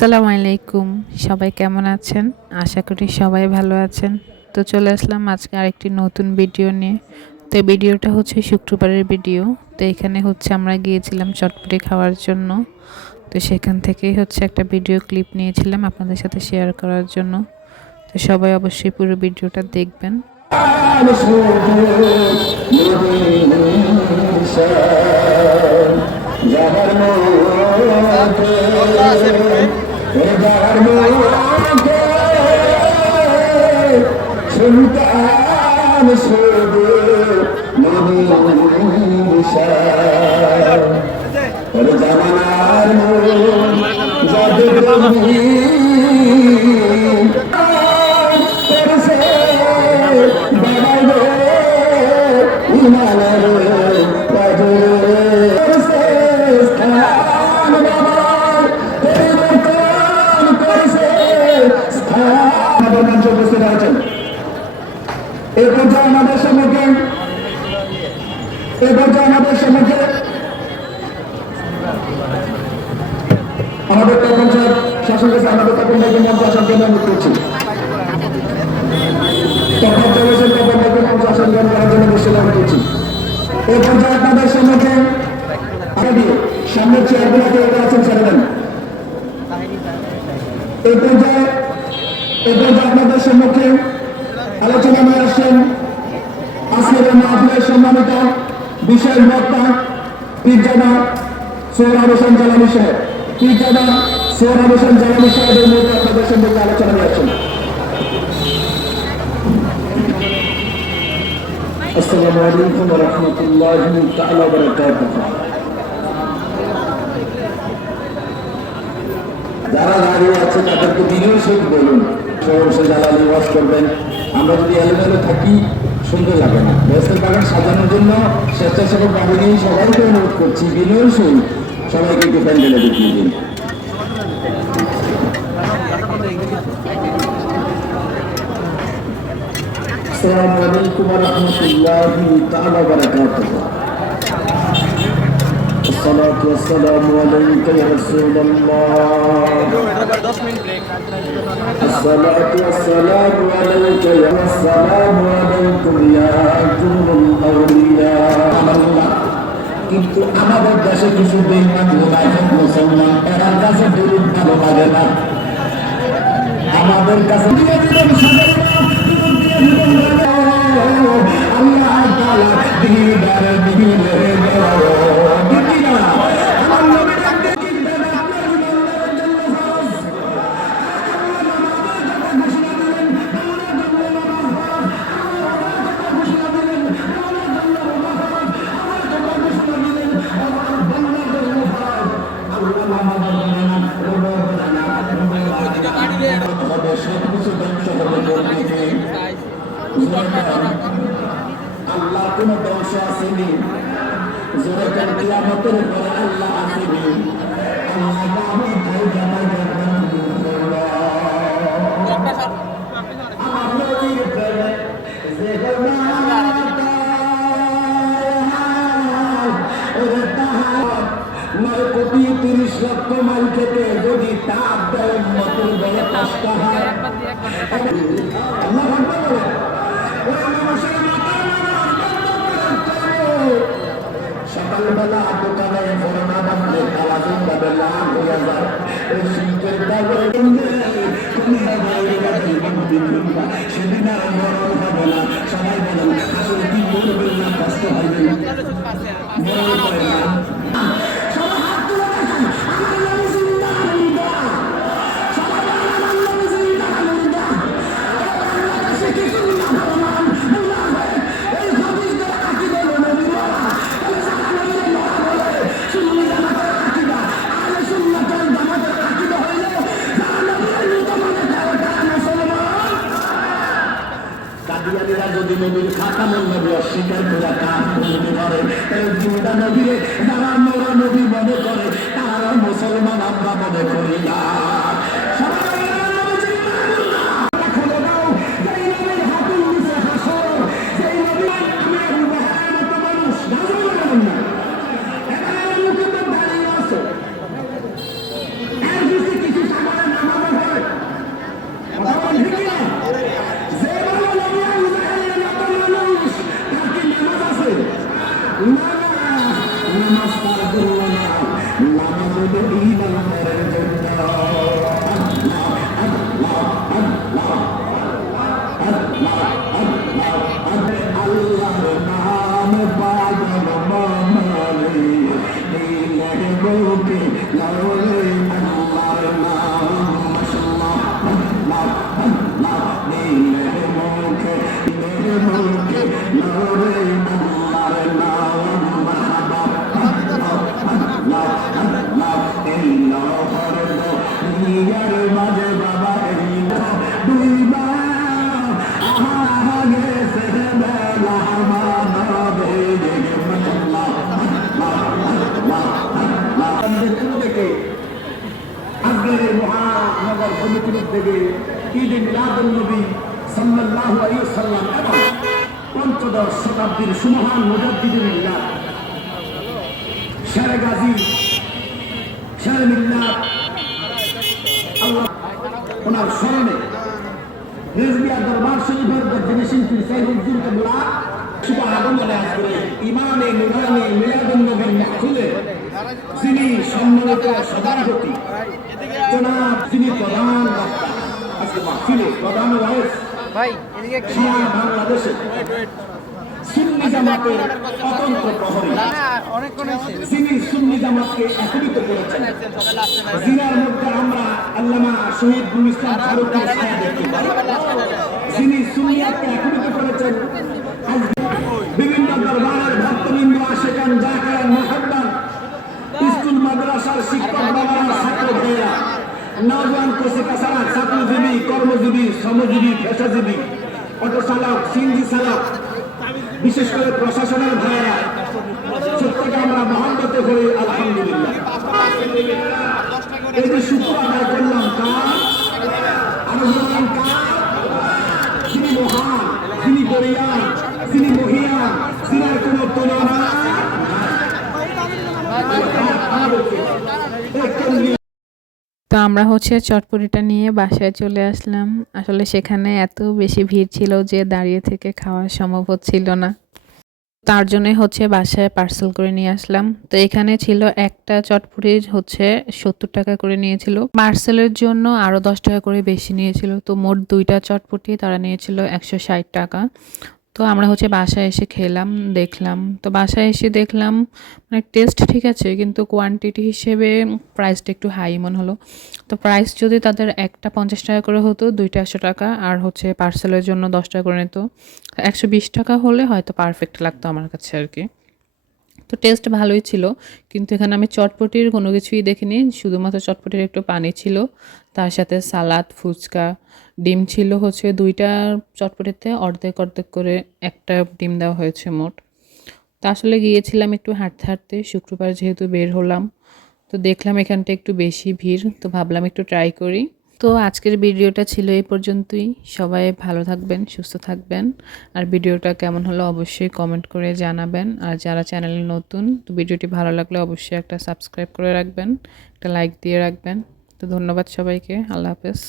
আসসালামু আলাইকুম। সবাই কেমন আছেন? আশা করি সবাই ভালো আছেন। তো চলে আসলাম আজকে আরেকটি নতুন ভিডিও নিয়ে। তো এই ভিডিওটা হচ্ছে শুক্রবারের ভিডিও। তো এখানে হচ্ছে আমরা গিয়েছিলাম চটপটি খাওয়ার জন্য। তো সেখান থেকেই হচ্ছে একটা ভিডিও ক্লিপ নিয়েছিলাম আপনাদের সাথে শেয়ার করার জন্য। তো সবাই অবশ্যই পুরো ভিডিওটা দেখবেন। সুলতান শুধু নবীর জামানার যাদের বাড়াইবে ইমানের উপস্থিত আছেন। এই পর্যায়ে আমাদের সম্মুখে আমাদের তপন সাহেব শাসন কাছে আমাদের তপন ভাইকে মঞ্চ আসার জন্য অনুরোধ করছি। তপন চলেছেন তপন ভাইকে মঞ্চ আসার জন্য বসে করছি। এই পর্যায়ে আপনাদের সম্মুখে সামনের চেয়ারগুলোকে এগিয়ে আছেন ছেড়ে দেন। এই পর্যায়ে আপনাদের সম্মুখে আলোচনা নিয়ে আসছেন আজকের মাহফিলের সম্মানিত বিশেষ বক্তা পীরজাদা সোহরাব হোসেন জালালী সাহেব। পীরজাদা সোহরাব হোসেন জালালী সাহেবের মধ্যে আপনাদের সম্মুখে আলোচনা নিয়ে আসছেন। আসসালামু আলাইকুম ওয়া রাহমাতুল্লাহি তাআলা ওয়া বারাকাতুহু। যারা দাঁড়িয়ে আছে তাদেরকে দিনের সহিত বলুন সে জালালী ওয়াজ করবেন। আমরা যদি এলোমেলো থাকি সুন্দর লাগে না। বেহেশতের বাগান সাজানোর জন্য স্বেচ্ছাসেবক বাহিনী সবাইকে অনুরোধ করছি বিনয়ের সহিত সবাইকে একটু প্যান্ডেলে দেখিয়ে দিন। আসসালামু আলাইকুম ওয়া রাহমাতুল্লাহি তাআলা ওয়া বারাকাতুহু। الصلاة والسلام عليك يا رسول الله. الصلاة والسلام عليك يا السلام عليكم يا أكرم الأولياء. কিন্তু আমাদের দেশে কিছু বেঈমান মুনাফিক মুসলমান এরা কাছে দরুদ ভালো লাগে না। আমাদের কাছে আল্লাহ তাআলা দিদার দিলে আল্লাহ কোন ধ্বংস আসেনি। জোরে কান কিয়ামতের পরে আল্লাহ আসেনি। নয় কোটি 30 লক্ষ মাইল থেকে যদি তাপ দেয় মতের বড় কষ্ট হয়। সকালবেলা দোকানে করোনা বাঁধলে তালা জিন্দাবে লাভ হয়ে যায়। সেদিন আর মরণ হবে না। সবাই বলেন আসলে কি করবেন না কষ্ট হবে যদি নবীর খাতামুন নবী অস্বীকার করে কাফির করে এই দুইটা নবীরে যারা মোরা নবী মনে করে তারা মুসলমান আমরা মনে করি না। কিছু দুনিয়ার মাঝে বাবা এই দুই মা আগে সে বেলা মানবে থেকে আজকের মহানগর কমিটির থেকে ঈদ মিলাদুন নবী সাল্লাল্লাহু আলাইহি ওয়াসাল্লাম এবং পঞ্চদশ শতাব্দীর সুমহান মুজাদ্দিদুল মিল্লাত শের গাজী শের মিল্লাত আল্লাহ ওনার স্মরণে রিজভিয়া দরবার শরীফের দক্ষিণী শিল্পী সাইফুদ্দিন কেবলা শুভ আগমনে আসবে ইমামে নুরানি মিলাদুন নবীর মাহফিলে যিনি সম্মানিত সভাপতি জনাব যিনি প্রধান বক্তা আজকে মাহফিলে প্রধান ওয়াইস ভাই এদিকে একটু সারা বাংলাদেশে সুন্নি জামাতের অতন্ত্র প্রহরী অনেকক্ষণ হয়েছে যিনি সুন্নি জামাতকে একত্রিত করেছেন যিনার মধ্যে আমরা আল্লামা শহীদ বুল ইসলাম ফারুকীর ছায়া দেখতে পাই যিনি সুন্নিয়াতকে একত্রিত করেছেন আজ বিভিন্ন দরবারের ভক্তবৃন্দ আশেকান জাকারান মুহাব্বান স্কুল মাদ্রাসার শিক্ষক বাবারা ছাত্র ভাইয়েরা নওজোয়ান কোচে কাছাড়া চাকরিজীবী কর্মজীবী শ্রমজীবী পেশাজীবী অটো চালক সিএনজি চালক বিশেষ করে প্রশাসনের ভাইয়েরা প্রত্যেকে আমরা মহাব্বতে করি আলহামদুলিল্লাহ। এই যে শুক্র আদায় করলাম কার আরো বললাম কার যিনি মহান যিনি বরিয়ান যিনি মহিয়ান যিনার কোনো তুলনা তো আমরা হচ্ছে চটপটিটা নিয়ে বাসায় চলে আসলাম। আসলে সেখানে এত বেশি ভিড় ছিল যে দাঁড়িয়ে থেকে খাওয়া সম্ভব হচ্ছিল না, তার জন্যই হচ্ছে বাসায় পার্সেল করে নিয়ে আসলাম। তো এখানে ছিল একটা চটপটি হচ্ছে 70 টাকা করে নিয়েছিল, পার্সেলের জন্য আরও 10 টাকা করে বেশি নিয়েছিল। তো মোট 2টা চটপটি তারা নিয়েছিল 160 টাকা। তো আমরা হচ্ছে বাসায় এসে খেলাম, দেখলাম। তো বাসায় এসে দেখলাম মানে টেস্ট ঠিক আছে, কিন্তু কোয়ান্টিটি হিসেবে প্রাইসটা একটু হাই মনে হলো। তো প্রাইস যদি তাদের একটা 50 টাকা করে হতো, 2টা 100 টাকা, আর হচ্ছে পার্সেলের জন্য 10 টাকা করে নিত, 120 টাকা হলে হয়তো পারফেক্ট লাগতো আমার কাছে আর কি। তো টেস্ট ভালোই ছিল, কিন্তু এখানে আমি চটপটির কোনো কিছুই দেখিনি, শুধুমাত্র চটপটির একটু পানি ছিল, তার সাথে সালাদ, ফুচকা, ডিম ছিল হচ্ছে 2টা চটপটিতে অর্ধেক অর্ধেক করে একটা ডিম দেওয়া হয়েছে মোট। তো আসলে গিয়েছিলাম একটু হাঁটতে হাঁটতে, শুক্রবার যেহেতু বের হলাম, তো দেখলাম এখানটা একটু বেশি ভিড়, তো ভাবলাম একটু ট্রাই করি। তো আজকের ভিডিওটা ছিল এই পর্যন্তই। সবাই ভালো থাকবেন, সুস্থ থাকবেন। আর ভিডিওটা কেমন হলো অবশ্যই কমেন্ট করে জানাবেন। আর যারা চ্যানেলে নতুন, তো ভিডিওটি ভালো লাগলে অবশ্যই একটা সাবস্ক্রাইব করে রাখবেন, একটা লাইক দিয়ে রাখবেন। তো ধন্যবাদ সবাইকে, আল্লাহ হাফেজ।